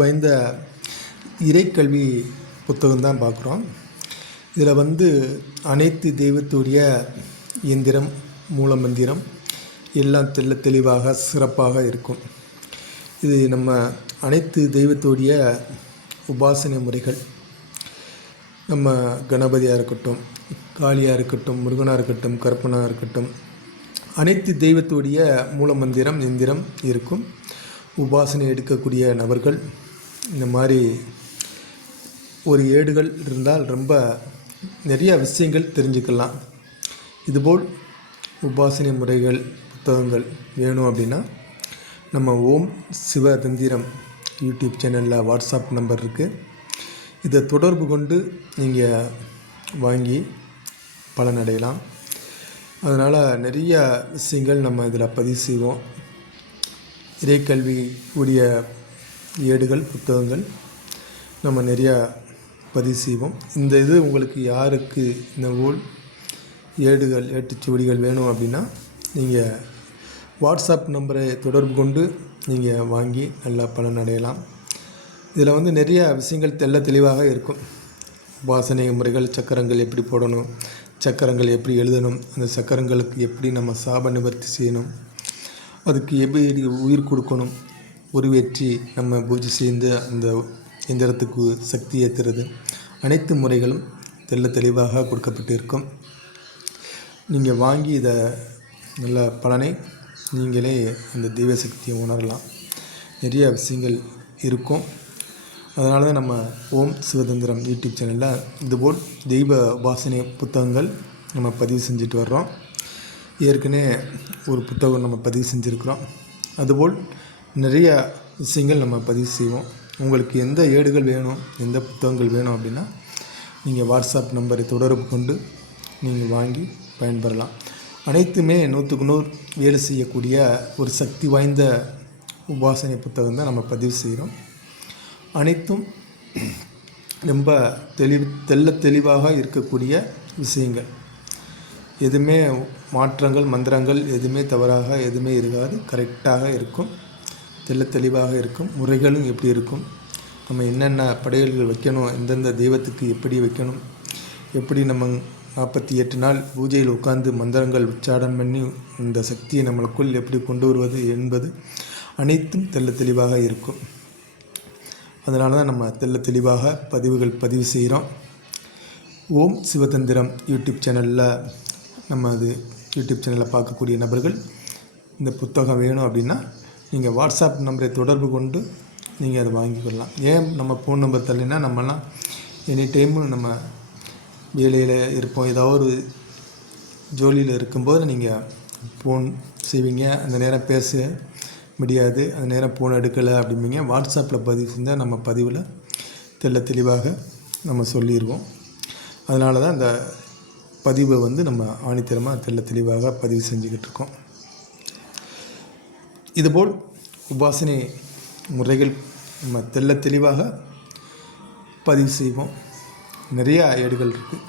வாய்ந்த இறைக்கல்வி புத்தகம் தான் பார்க்குறோம். இதில் வந்து அனைத்து தெய்வத்துடைய இயந்திரம் மூலமந்திரம் எல்லாம் தெல்ல தெளிவாக சிறப்பாக இருக்கும். இது நம்ம அனைத்து தெய்வத்துடைய உபாசனை முறைகள். நம்ம கணபதியாக இருக்கட்டும் காளியாக இருக்கட்டும் முருகனாக இருக்கட்டும் கற்பனாக இருக்கட்டும் அனைத்து தெய்வத்துடைய மூலமந்திரம் எந்திரம் இருக்கும். உபாசனை எடுக்கக்கூடிய நபர்கள் இந்த மாதிரி ஒரு ஏடுகள் இருந்தால் ரொம்ப நிறைய விஷயங்கள் தெரிஞ்சுக்கலாம். இதுபோல் உபாசனை முறைகள் புத்தகங்கள் வேணும் அப்படின்னா நம்ம ஓம் சிவ தந்திரம் யூடியூப் சேனலில் வாட்ஸ்அப் நம்பர் இருக்குது இதை தொடர்பு கொண்டு நீங்கள் வாங்கி பலனடையலாம். அதனால் நிறைய விஷயங்கள் நம்ம இதில் பதிவு செய்வோம். இறைக்கல்வி கூடிய ஏடுகள் புத்தகங்கள் நம்ம நிறையா பதிவு செய்வோம். இந்த இது உங்களுக்கு யாருக்கு இந்த ஊழ் ஏடுகள் ஏட்டுச்சுவடிகள் வேணும் அப்படின்னா நீங்கள் வாட்ஸ்அப் நம்பரை தொடர்பு கொண்டு நீங்கள் வாங்கி நல்லா பலன் அடையலாம். இதில் வந்து நிறைய விஷயங்கள் தெள்ள தெளிவாக இருக்கும். வாசனை முறைகள் சக்கரங்கள் எப்படி போடணும் சக்கரங்கள் எப்படி எழுதணும் அந்த சக்கரங்களுக்கு எப்படி நம்ம சாப நிவர்த்தி செய்யணும் அதுக்கு எப்படி உயிர் கொடுக்கணும்? உருவேற்றி நம்ம பூஜை செய்து அந்த எந்திரத்துக்கு சக்தி ஏற்றுறது அனைத்து முறைகளும் தெள்ள தெளிவாக கொடுக்கப்பட்டு இருக்கும் நீங்கள் வாங்கி இதை நல்ல பலனை நீங்களே அந்த தெய்வ சக்தியை உணரலாம். நிறைய விஷயங்கள் இருக்கும். அதனால தான் நம்ம ஓம் சிவதந்திரம் யூடியூப் சேனலில் இதுபோல் தெய்வ உபாசனை புத்தகங்கள் நம்ம பதிவு செஞ்சுட்டு வர்றோம். ஏற்கனவே ஒரு புத்தகம் நம்ம பதிவு செஞ்சுருக்கிறோம். அதுபோல் நிறைய விஷயங்கள் நம்ம பதிவு செய்வோம். உங்களுக்கு எந்த ஏடுகள் வேணும் எந்த புத்தகங்கள் வேணும் அப்படின்னா நீங்கள் வாட்ஸ்அப் நம்பரை தொடர்பு கொண்டு நீங்கள் வாங்கி பயன்பெறலாம். அனைத்துமே நூற்றுக்கு நூறு வேலை செய்யக்கூடிய ஒரு சக்தி வாய்ந்த உபாசனை புத்தகம் தான் நம்ம பதிவு செய்கிறோம். அனைத்தும் ரொம்ப தெளிவு தெள்ள தெளிவாக இருக்கக்கூடிய விஷயங்கள். எதுவுமே மாற்றங்கள் மந்திரங்கள் எதுவுமே தவறாக எதுவுமே இருக்காது. கரெக்டாக இருக்கும். தெல்ல தெளிவாக இருக்கும். முறைகளும் எப்படி இருக்கும்? நம்ம என்னென்ன படையல்கள் வைக்கணும்? எந்தெந்த தெய்வத்துக்கு எப்படி வைக்கணும்? எப்படி நம்ம நாற்பத்தி எட்டு நாள் பூஜையில் உட்கார்ந்து மந்திரங்கள் உச்சாரணம் பண்ணி இந்த சக்தியை நம்மளுக்குள் எப்படி கொண்டு வருவது என்பது அனைத்தும் தெள்ள தெளிவாக இருக்கும். அதனால தான் நம்ம தெள்ள தெளிவாக பதிவுகள் பதிவு செய்கிறோம். ஓம் சிவதந்திரம் யூடியூப் சேனலில் நம்ம அது யூடியூப் சேனலில் பார்க்கக்கூடிய நபர்கள் இந்த புத்தகம் வேணும் அப்படின்னா நீங்கள் வாட்ஸ்அப் நம்பரை தொடர்பு கொண்டு நீங்கள் அதை வாங்கிக்கொள்ளலாம். ஏன் நம்ம ஃபோன் நம்பர் தரலைன்னா நம்மலாம் எனி டைமும் நம்ம வேலையில் இருப்போம். ஏதாவது ஒரு ஜோலியில் இருக்கும்போது நீங்கள் ஃபோன் செய்வீங்க. அந்த நேரம் பேச முடியாது. அந்த நேரம் ஃபோன் எடுக்கலை அப்படிம்பீங்க. வாட்ஸ்அப்பில் பதிவு செஞ்சால் நம்ம பதிவில் தெல்ல தெளிவாக நம்ம சொல்லிடுவோம். அதனால தான் இந்த பதிவை வந்து நம்ம ஆணித்தரமாக தெள்ள தெளிவாக பதிவு செஞ்சுக்கிட்டு இருக்கோம். இதுபோல் உபாசனை முறைகள் நம்ம தெள்ள தெளிவாக பதிவு செய்வோம். நிறையா ஏடுகள் இருக்குது